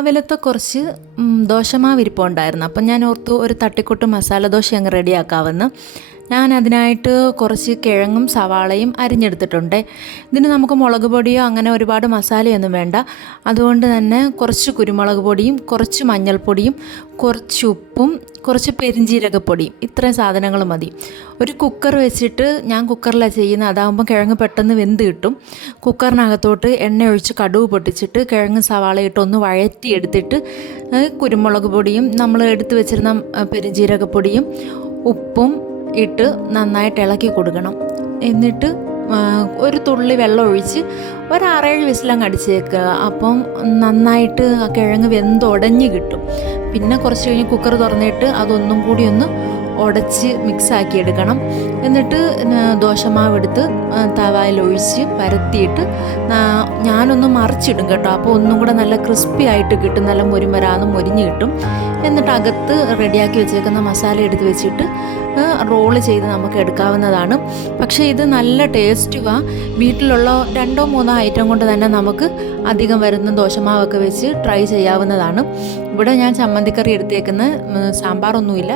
രാവിലത്തെ കുറച്ച് ദോശമാവ് ഇരിപ്പുണ്ടായിരുന്നു. അപ്പം ഞാൻ ഓർത്തു ഒരു തട്ടിക്കൂട്ട് മസാല ദോശ അങ്ങ് റെഡിയാക്കാമെന്ന്. ഞാൻ അതിനായിട്ട് കുറച്ച് കിഴങ്ങും സവാളയും അരിഞ്ഞെടുത്തിട്ടുണ്ട്. ഇതിന് നമുക്ക് മുളക് പൊടിയോ അങ്ങനെ ഒരുപാട് മസാലയൊന്നും വേണ്ട. അതുകൊണ്ട് തന്നെ കുറച്ച് കുരുമുളക് പൊടിയും കുറച്ച് മഞ്ഞൾപ്പൊടിയും കുറച്ച് ഉപ്പും കുറച്ച് പെരിഞ്ജീരകപ്പൊടിയും ഇത്രയും സാധനങ്ങൾ മതി. ഒരു കുക്കർ വെച്ചിട്ട് ഞാൻ കുക്കറിലാണ് ചെയ്യുന്നത്. അതാകുമ്പോൾ കിഴങ്ങ് പെട്ടെന്ന് വെന്ത് കിട്ടും. കുക്കറിനകത്തോട്ട് എണ്ണ ഒഴിച്ച് കടുക് പൊട്ടിച്ചിട്ട് കിഴങ്ങ് സവാള ഇട്ട് ഒന്ന് വഴറ്റിയെടുത്തിട്ട് കുരുമുളക് പൊടിയും നമ്മൾ എടുത്ത് വെച്ചിരുന്ന പെരിഞ്ജീരകപ്പൊടിയും ഉപ്പും ഇട്ട് നന്നായിട്ട് ഇളക്കി കൊടുക്കണം. എന്നിട്ട് ഒരു തുള്ളി വെള്ളം ഒഴിച്ച് ഒരു 6-7 വിസിലങ്ങ് അടിച്ചേക്കുക. അപ്പം നന്നായിട്ട് ആ കിഴങ്ങ് വെന്തുടഞ്ഞ് കിട്ടും. പിന്നെ കുറച്ച് കഴിഞ്ഞ് കുക്കർ തുറന്നിട്ട് അതൊന്നും കൂടി ഒന്ന് ഉടച്ച് മിക്സാക്കി എടുക്കണം. എന്നിട്ട് ദോശമാവ് എടുത്ത് തവയിൽ ഒഴിച്ച് പരത്തിയിട്ട് ഞാനൊന്ന് മറിച്ചിടും കേട്ടോ. അപ്പോൾ ഒന്നും കൂടെ നല്ല ക്രിസ്പി ആയിട്ട് കിട്ടും, നല്ല മുരിമരാന്ന് മൊരിഞ്ഞ് കിട്ടും. എന്നിട്ട് അകത്ത് റെഡിയാക്കി വെച്ചേക്കുന്ന മസാല എടുത്ത് വെച്ചിട്ട് റോള് ചെയ്ത് നമുക്ക് എടുക്കാവുന്നതാണ്. പക്ഷേ ഇത് നല്ല ടേസ്റ്റുമാണ്. വീട്ടിലുള്ള 2-3 ഐറ്റം കൊണ്ട് തന്നെ നമുക്ക് അധികം വരുന്ന ദോശമാവൊക്കെ വെച്ച് ട്രൈ ചെയ്യാവുന്നതാണ്. ഇവിടെ ഞാൻ ചമ്മന്തിക്കറി എടുത്തേക്കുന്ന സാമ്പാറൊന്നുമില്ല,